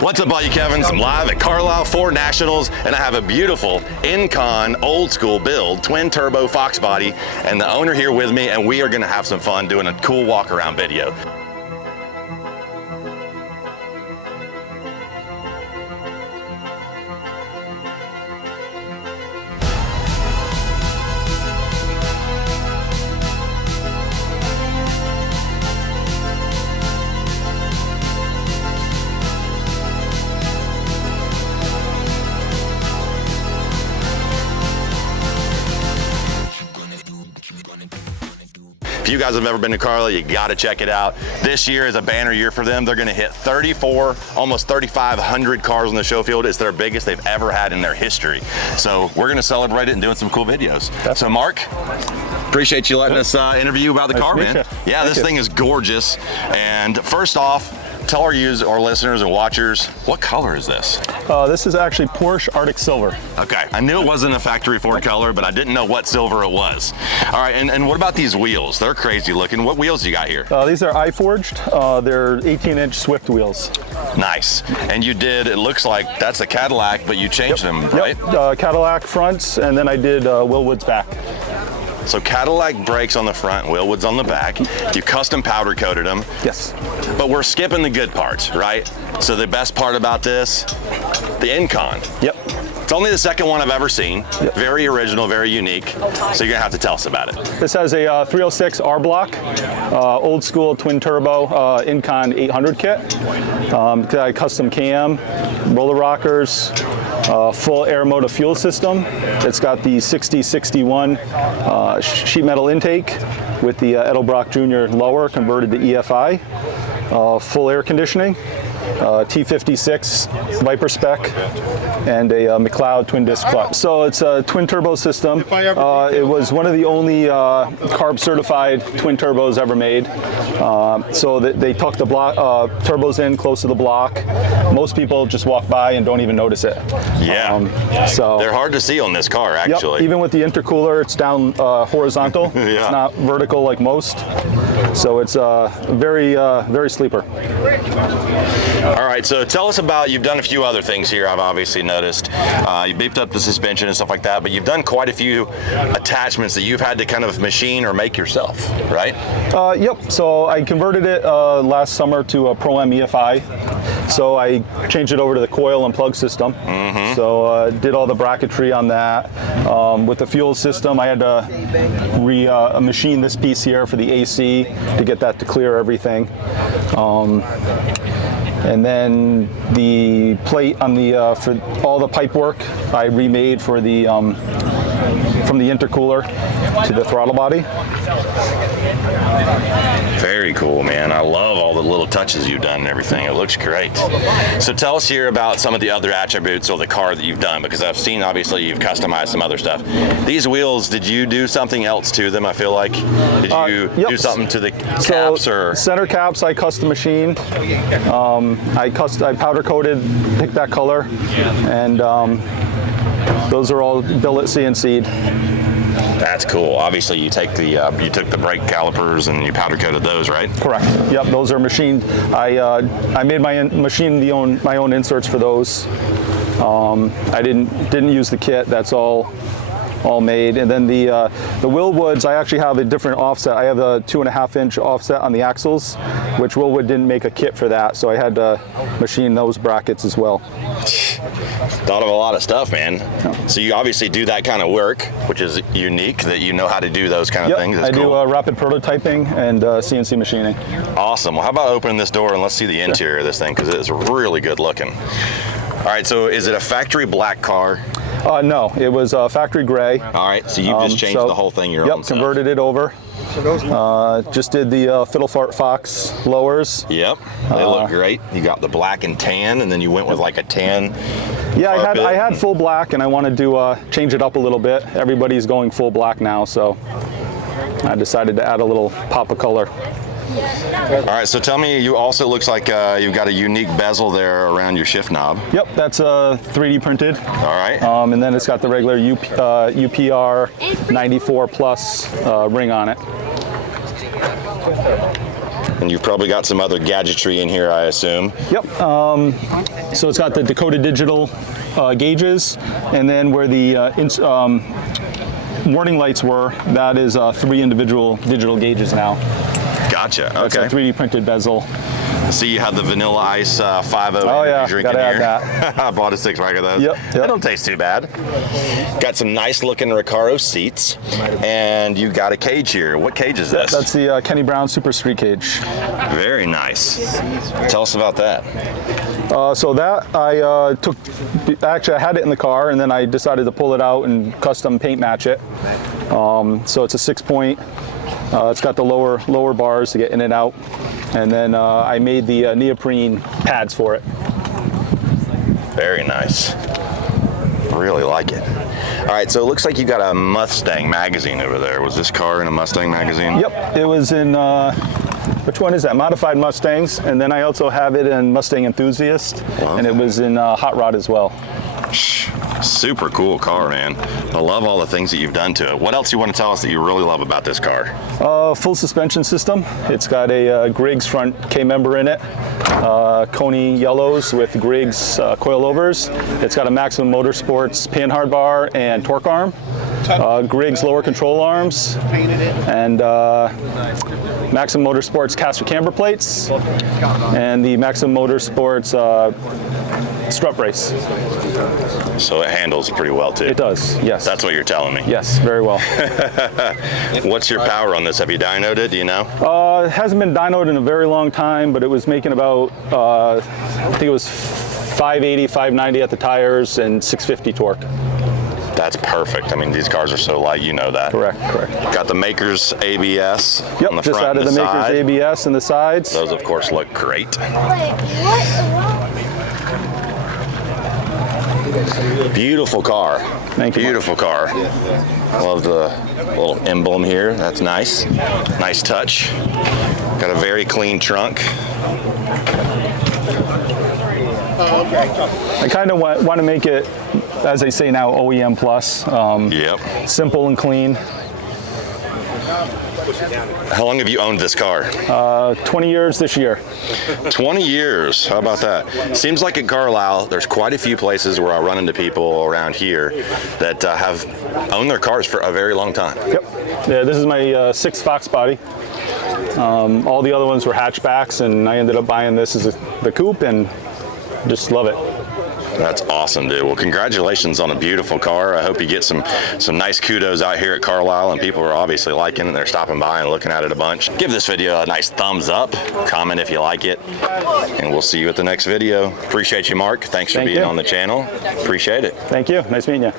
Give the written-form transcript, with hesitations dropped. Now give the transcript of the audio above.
What's up, all you Kevins? I'm live at Carlisle Ford Nationals, and I have a beautiful INCON old school build twin turbo Foxbody, and the owner here with me, and we are gonna have some fun doing a cool walk around video. If you guys have ever been to Carlisle, you gotta check it out. This year is a banner year for them. They're gonna hit 34, almost 3,500 cars on the show field. It's their biggest they've ever had in their history. So we're gonna celebrate it and doing some cool videos. So Mark, appreciate you letting us interview you about the car, man. Yeah, this thing is gorgeous. And first off, tell our listeners and watchers, what color is this? This is actually Porsche Arctic Silver. Okay, I knew it wasn't a factory Ford color, but I didn't know what silver it was. All right, and what about these wheels? They're crazy looking. What wheels you got here? These are iForged. They're 18-inch Swift wheels. Nice. And you did, it looks like that's a Cadillac, but you changed them, right? Yep, Cadillac fronts, and then I did Willwood's back. So Cadillac brakes on the front, Willwood's on the back. You custom powder coated them. Yes. But we're skipping the good parts, right? So the best part about this, the INCON. Yep. It's only the second one I've ever seen. Yep. Very original, very unique. So you're gonna have to tell us about it. This has a 306 R block, old school twin turbo INCON 800 kit. Got a custom cam, roller rockers, full air motor fuel system. It's got the 6061 sheet metal intake with the Edelbrock Jr. lower converted to EFI, full air conditioning, T56 Viper spec, and a McLeod twin disc clutch. So it's a twin turbo system. It was one of the only carb certified twin turbos ever made. So that they tuck the turbos in close to the block. Most people just walk by and don't even notice it. Yeah. So they're hard to see on this car, actually. Yep. Even with the intercooler, it's down horizontal. Yeah. It's not vertical like most. So it's very sleeper. All right, so tell us about, you've done a few other things here, I've obviously noticed. You beefed up the suspension and stuff like that, but you've done quite a few attachments that you've had to kind of machine or make yourself, right? Yep, so I converted it last summer to a Pro-M EFI. So I changed it over to the coil and plug system. Mm-hmm. So did all the bracketry on that. With the fuel system, I had to machine this piece here for the AC to get that to clear everything. And then the plate on the for all the pipe work I remade for the from the intercooler to the throttle body. Very cool, man. I love all the little touches you've done and everything. It looks great. So tell us here about some of the other attributes of the car that you've done, because I've seen obviously you've customized some other stuff. These wheels, did you do something else to them? I feel like, did you do something to the caps or? Center caps I custom machined. I powder coated, picked that color, and those are all billet CNC'd. That's cool. Obviously, you take the you took the brake calipers and you powder coated those, right? Correct. Yep, those are machined. I made my own inserts for those. I didn't use the kit. That's all made. And then the Willwoods, I actually have a different offset. I have a 2.5-inch offset on the axles, which Willwood didn't make a kit for that, so I had to machine those brackets as well. Thought of a lot of stuff, man. So you obviously do that kind of work, which is unique that you know how to do those kind of things. That's cool. I do rapid prototyping and CNC machining. Awesome. Well, how about opening this door and let's see the interior of this thing, because it's really good looking. All right, so is it a factory black car? No, it was factory gray. All right, so you just changed the whole thing your own self. Yep, converted it over. Just did the Fiddle Fart Fox lowers. Yep, they look great. You got the black and tan, and then you went with like a tan. Yeah, I had full black, and I wanted to change it up a little bit. Everybody's going full black now, so I decided to add a little pop of color. All right, so tell me, you also looks like you've got a unique bezel there around your shift knob. Yep, that's 3D printed. All right. And then it's got the regular UPR 94 plus ring on it. And you've probably got some other gadgetry in here, I assume. Yep. So it's got the Dakota digital gauges, and then where the warning lights were, that is 3 individual digital gauges now. Gotcha. It's Okay. a 3D printed bezel. See, you have the Vanilla Ice 5.0 Oh yeah, drink gotta in add here. that. I bought a 6-pack of those. Yep. They don't taste too bad. Got some nice looking Recaro seats, and you got a cage here. What cage is this? That's the Kenny Brown Super Street cage. Very nice. Tell us about that. So that I took, actually I had it in the car, and then I decided to pull it out and custom paint match it. So it's a 6-point. It's got the lower bars to get in and out, and then I made the neoprene pads for it. Very nice. Really like it. All right, so it looks like you got a Mustang magazine over there. Was this car in a Mustang magazine? Yep, it was in, which one is that? Modified Mustangs, and then I also have it in Mustang Enthusiast, and it was in Hot Rod as well. Super cool car, man. I love all the things that you've done to it. What else you want to tell us that you really love about this car? Full suspension system. It's got a Griggs front K-member in it, Coney yellows with Griggs coilovers. It's got a Maximum Motorsports Panhard bar and torque arm, Griggs lower control arms, and Maximum Motorsports caster camber plates, and the Maximum Motorsports strut brace. So it handles pretty well too. It does, yes. That's what you're telling me. Yes, very well. What's your power on this? Have you dynoed it? Do you know? It hasn't been dynoed in a very long time, but it was making about, I think it was 580, 590 at the tires and 650 torque. That's perfect. I mean, these cars are so light, you know that. Correct. Got the Maker's ABS Yep, on the just front added and the the Maker's side. ABS and the sides. Those, of course, look great. Beautiful car. Thank you. Beautiful car. Love the little emblem here. That's nice. Nice touch. Got a very clean trunk. I kind of want to make it, as they say now, OEM plus. Yep. Simple and clean. How long have you owned this car? 20 years this year. 20 years. How about that? Seems like at Carlisle, there's quite a few places where I run into people around here that have owned their cars for a very long time. Yep. Yeah, this is my 6th Foxbody. All the other ones were hatchbacks, and I ended up buying this as the coupe, and just love it. That's awesome, dude. Well, congratulations on a beautiful car. I hope you get some nice kudos out here at Carlisle, and people are obviously liking it. They're stopping by and looking at it a bunch. Give this video a nice thumbs up, comment if you like it, and we'll see you at the next video. Appreciate you, Mark. Thanks for being on the channel. Appreciate it. Thank you. Nice meeting you.